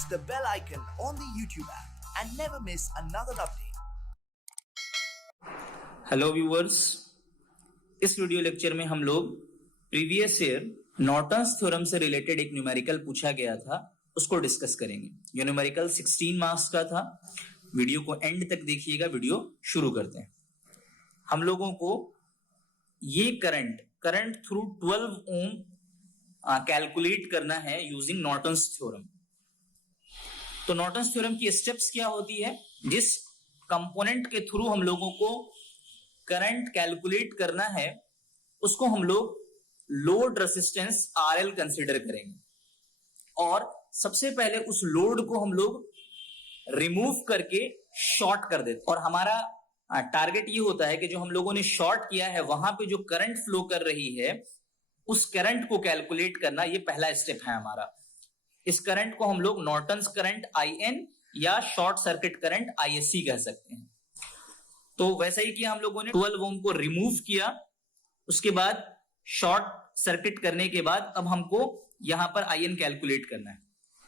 press the bell icon on the YouTube app and never miss another update. Hello viewers, इस video lecture में हम लोग previous year Norton's theorem से related एक numerical पूछा गया था उसको डिस्कस करेंगे। ये न्यूमेरिकल 16 मार्क्स का था। वीडियो को एंड तक देखिएगा। वीडियो शुरू करते हैं। हम लोगों को ये करंट थ्रू 12 ओम कैलकुलेट करना है यूजिंग नॉर्टन्स थ्योरम। तो नॉर्टन्स थ्योरम की स्टेप्स क्या होती है? जिस कंपोनेंट के थ्रू हम लोगों को करंट कैलकुलेट करना है उसको हम लोग लोड रेजिस्टेंस RL कंसीडर करेंगे और सबसे पहले उस लोड को हम लोग रिमूव करके शॉर्ट कर देते हैं। और हमारा टारगेट ये होता है कि जो हम लोगों ने शॉर्ट किया है वहां पे जो करंट फ्लो कर रही है उस करंट को कैलकुलेट करना, ये पहला स्टेप है हमारा। इस करंट को हम लोग नॉर्टन्स करंट IN या शॉर्ट सर्किट करंट ISC कह सकते हैं। तो वैसा ही किया हम लोगों ने, 12 ओम को रिमूव किया, उसके बाद शॉर्ट सर्किट करने के बाद अब हमको यहां पर IN कैलकुलेट करना है।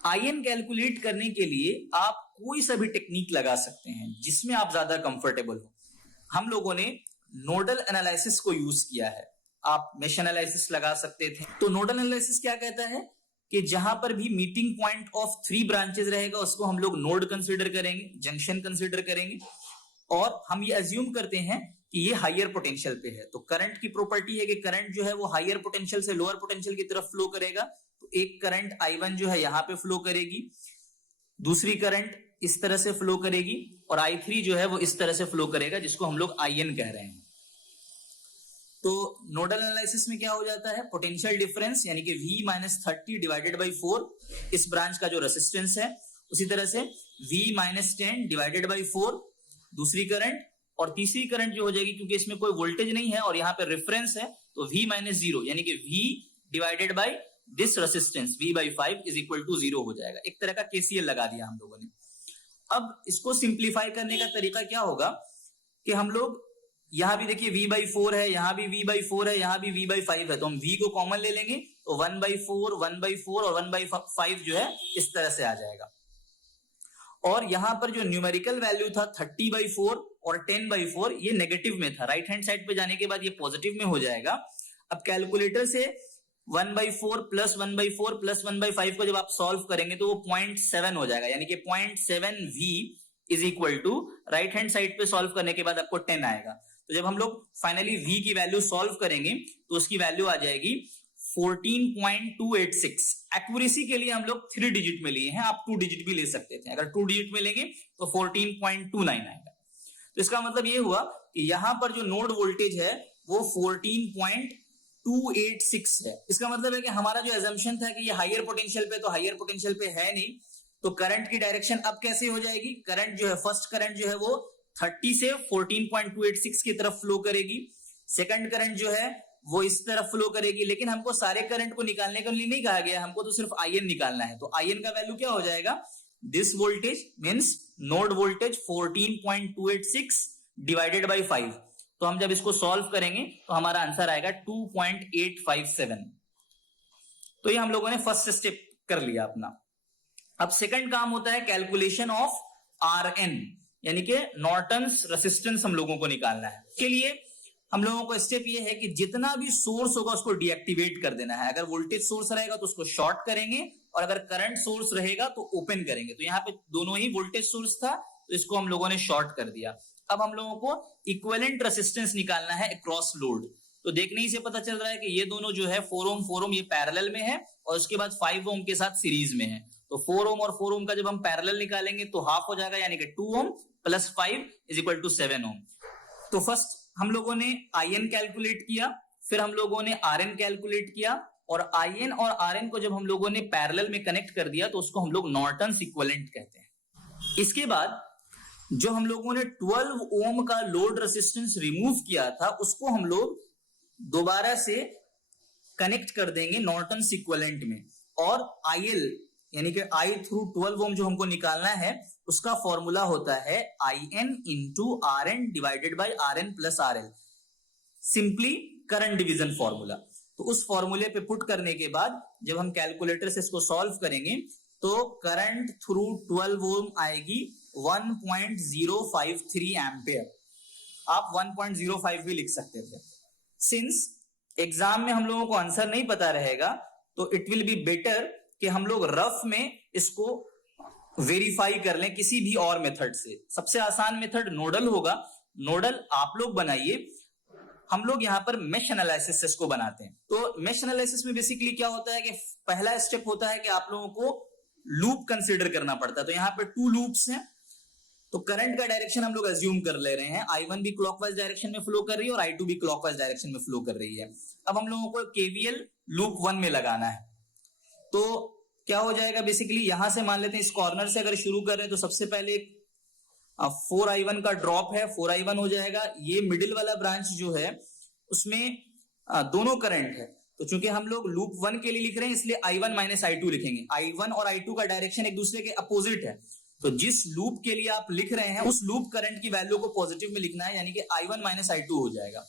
IN कैलकुलेट करने के लिए आप कोई सा भी टेक्निक लगा सकते हैं जिसमें आप ज्यादा कंफर्टेबल हो। हम लोगों ने नोडल एनालिसिस को यूज किया है। आप मेश एनालिसिस लगा सकते थे। तो नोडल एनालिसिस क्या कहता है कि जहां पर भी मीटिंग पॉइंट ऑफ 3 ब्रांचेस रहेगा उसको हम लोग नोड कंसीडर करेंगे, जंक्शन कंसीडर करेंगे और हम ये अज्यूम करते हैं कि ये हायर पोटेंशियल पे है। तो करंट की प्रॉपर्टी है कि करंट जो है वो हायर पोटेंशियल से लोअर पोटेंशियल की तरफ फ्लो करेगा। तो एक करंट I1 जो है यहां पे फ्लो करेगी, दूसरी करंट इस तरह से फ्लो करेगी और I3 जो है वो इस तरह से फ्लो करेगा, जिसको हम लोग IN कह रहे हैं। तो नोडल एनालिसिस में क्या हो जाता है, पोटेंशियल डिफरेंस यानी कि V - 30 डिवाइडेड बाई 4 इस ब्रांच का जो रेजिस्टेंस है, उसी तरह से V - 10 डिवाइडेड बाई 4 दूसरी करंट, और तीसरी करंट जो हो जाएगी क्योंकि इसमें कोई वोल्टेज नहीं है और यहाँ पे रेफरेंस है तो V - 0 यानी कि V divided by this resistance V by 5 is equal to 0 हो जाएगा। एक तरह का KCL लगा दिया हम लोगों ने। अब इसको सिंप्लीफाई करने का तरीका क्या होगा कि हम लोग यहां भी देखिए V by 4 है, यहां भी V by 4 है, यहां भी V by 5 है, तो हम V को कॉमन ले लेंगे तो 1 by 4, 1 by 4 और 1 by 5 जो है इस तरह से आ जाएगा। और यहां पर जो न्यूमेरिकल वैल्यू था 30 by 4 और 10 by 4 ये नेगेटिव में था, राइट हैंड साइड पे जाने के बाद ये पॉजिटिव में हो जाएगा। अब कैलकुलेटर से 1 by 4 plus 1 by 4 plus 1 by 5 को जब आप सॉल्व करेंगे तो वो 0.7 हो जाएगा, यानी कि 0.7 V is equal to, right hand side पे सॉल्व करने के बाद आपको 10 आएगा। तो जब हम लोग फाइनली V की वैल्यू सॉल्व करेंगे तो उसकी वैल्यू आ जाएगी 14.286। एक्यूरेसी के लिए हम लोग 3 डिजिट में लिए हैं, आप 2 डिजिट भी ले सकते थे। अगर 2 डिजिट में लेंगे तो 14.29 आएगा। तो इसका मतलब ये हुआ कि यहां पर जो नोड वोल्टेज है वो 14.286 है। इसका मतलब है कि हमारा जो एजम्पशन था कि ये हायर पोटेंशियल पे, तो हायर पोटेंशियल पे है नहीं, तो करंट की डायरेक्शन अब कैसे हो जाएगी? करंट जो है, फर्स्ट करंट जो है वो 30 से 14.286 की तरफ फ्लो करेगी, सेकंड करंट जो है वो इस तरफ फ्लो करेगी। लेकिन हमको सारे करंट को निकालने के लिए नहीं कहा गया, हमको तो सिर्फ IN निकालना है। तो IN का वैल्यू क्या हो जाएगा? This voltage means node voltage 14.286 divided by 5। तो हम जब इसको सॉल्व करेंगे तो हमारा आंसर आएगा 2.857। तो ये हम लोगों ने फर्स्ट स्टेप कर लिया अपना। अब सेकंड काम होता है कैलकुलेशन ऑफ RN यानी कि नॉर्टन्स रेजिस्टेंस हम लोगों को निकालना है। के लिए हम लोगों को स्टेप ये है कि जितना भी सोर्स होगा उसको डीएक्टिवेट कर देना है। अगर वोल्टेज सोर्स रहेगा तो उसको शॉर्ट करेंगे और अगर करंट सोर्स रहेगा तो ओपन करेंगे। तो यहाँ पे दोनों ही वोल्टेज सोर्स था तो इसको हम लोगों ने शॉर्ट कर दिया। अब हम लोगों को इक्विवेलेंट रेजिस्टेंस निकालना है अक्रॉस लोड। तो देखने ही से पता चल रहा है कि ये दोनों जो है 4 ओम ये पैरेलल में है और उसके बाद 5 ओम के साथ सीरीज में है। तो 4 ओम और 4 ओम का जब हम पैरेलल निकालेंगे तो हाफ हो जाएगा, यानी कि 2 ohm plus 5 is equal to 7 ohm. तो फर्स्ट हम लोगों ने IN कैलकुलेट किया, फिर हम लोगों ने RN कैलकुलेट किया और IN और RN को जब हम लोगों ने पैरेलल में कनेक्ट कर दिया तो उसको हम लोग नॉर्टन्स इक्विवेलेंट कहते हैं। इसके बाद जो हम लोगों ने 12 ओम का लोड रेजिस्टेंस रिमूव किया था उसको हम लोग दोबारा से कनेक्ट कर देंगे नॉर्टन्स इक्विवेलेंट में, और IL यानी कि I थ्रू 12 ओम जो हमको निकालना है उसका फॉर्मूला होता है IN into RN divided by RN plus RL, simply current division formula. तो उस फॉर्मूले पे पुट करने के बाद जब हम कैलकुलेटर से इसको सॉल्व करेंगे तो करंट थ्रू 12 ओम आएगी 1.053 एम्पेयर। आप 1.05 भी लिख सकते थे। सिंस एग्जाम में हम लोगों को आंसर नहीं पता रहेगा तो इट विल बी बेटर कि हम लोग रफ में इसको वेरीफाई कर लें किसी भी और मेथड से। सबसे आसान मेथड नोडल होगा। नोडल आप लोग बनाइए, हम लोग यहां पर मेश एनालिसिस इसको बनाते हैं। तो मेश एनालिसिस में बेसिकली क्या होता है कि पहला स्टेप होता है कि आप लोगों को लूप कंसीडर करना पड़ता है। तो यहाँ पे 2 लूप्स हैं, तो करंट का डायरेक्शन हम लोग अज्यूम कर ले रहे हैं, I1 भी क्लॉकवाइज डायरेक्शन में फ्लो कर रही है और I2 भी क्लॉकवाइज डायरेक्शन में फ्लो कर रही है। अब हम लोगों को KVL लूप 1 में लगाना है। तो क्या हो जाएगा, बेसिकली यहां से मान लेते हैं इस कॉर्नर से अगर शुरू कर रहे हैं तो सबसे पहले 4I1 का ड्रॉप है, 4I1 हो जाएगा। ये मिडिल वाला ब्रांच जो है उसमें दोनों करंट है, तो चूंकि हम लोग लूप 1 के लिए लिख रहे हैं इसलिए I1 माइनस I2 लिखेंगे। I1 और I2 का डायरेक्शन एक दूसरे के अपोजिट है, तो जिस लूप के लिए आप लिख रहे हैं उस लूप करंट की वैल्यू को पॉजिटिव में लिखना है, यानी कि I1 माइनस I2 हो जाएगा।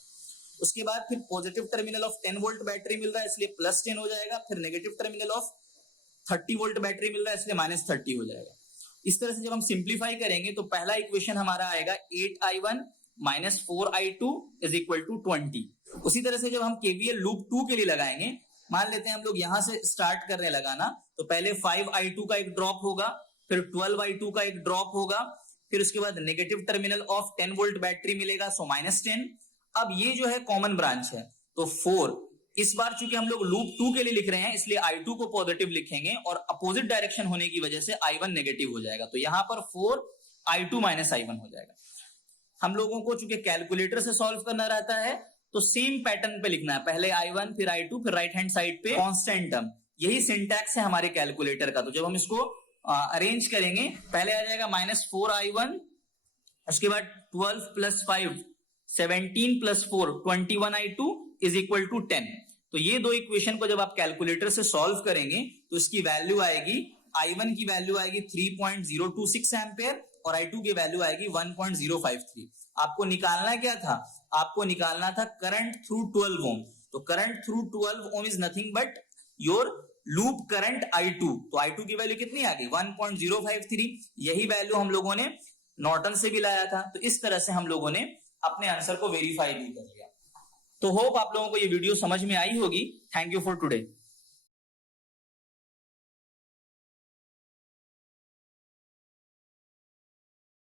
उसके बाद फिर positive terminal of 10 volt battery मिल रहा है इसलिए प्लस 10 हो जाएगा। फिर negative terminal of 30 volt battery मिल रहा है इसलिए माइनस 30 हो जाएगा। इस तरह से जब हम सिंप्लीफाई करेंगे तो पहला इक्वेशन हमारा आएगा 8I1 minus 4I2 is equal to 20। उसी तरह से जब हम KVL लूप 2 के लिए लगाएंगे, मान लेते हैं हम लोग यहां से स्टार्ट कर रहे हैं लगाना, तो पहले 5I2 का एक ड्रॉप होगा, फिर 12I2 का एक ड्रॉप होगा, फिर उसके बाद negative terminal of 10 volt battery मिलेगा सो माइनस 10। अब ये जो है कॉमन ब्रांच है तो 4, इस बार चूंकि हम लोग लूप 2 के लिए लिख रहे हैं इसलिए I2 को पॉजिटिव लिखेंगे और अपोजिट डायरेक्शन होने की वजह से I1 नेगेटिव हो जाएगा, तो यहां पर 4I2 माइनस I1 हो जाएगा। हम लोगों को चूंकि कैलकुलेटर से सॉल्व करना रहता है तो सेम पैटर्न पे लिखना है, पहले I1 फिर I2 फिर राइट हैंड साइड पे कांस्टेंट टर्म। यही सिंटैक्स है हमारे कैलकुलेटर का। तो जब हम इसको अरेंज करेंगे, पहले आ जाएगा माइनस 4I1, उसके बाद 12 plus 5 17 plus 4 21I2 is equal to 10। तो ये दो इक्वेशन को जब आप कैलकुलेटर से सॉल्व करेंगे तो इसकी वैल्यू आएगी, I1 की वैल्यू आएगी 3.026 एम्पेयर और I2 की वैल्यू आएगी 1.053। आपको निकालना क्या था, आपको निकालना था करंट थ्रू 12 ओम। तो current through 12 ohm is nothing but your loop current I2। तो I2 की वैल्यू कितनी आ गई 1.053। यही वैल्यू हम लोगों ने नॉर्टन से भी लाया था। तो इस तरह से हम लोगों ने अपने आंसर को वेरीफाई भी कर लिया। तो होप आप लोगों को ये वीडियो समझ में आई होगी। Thank you for today.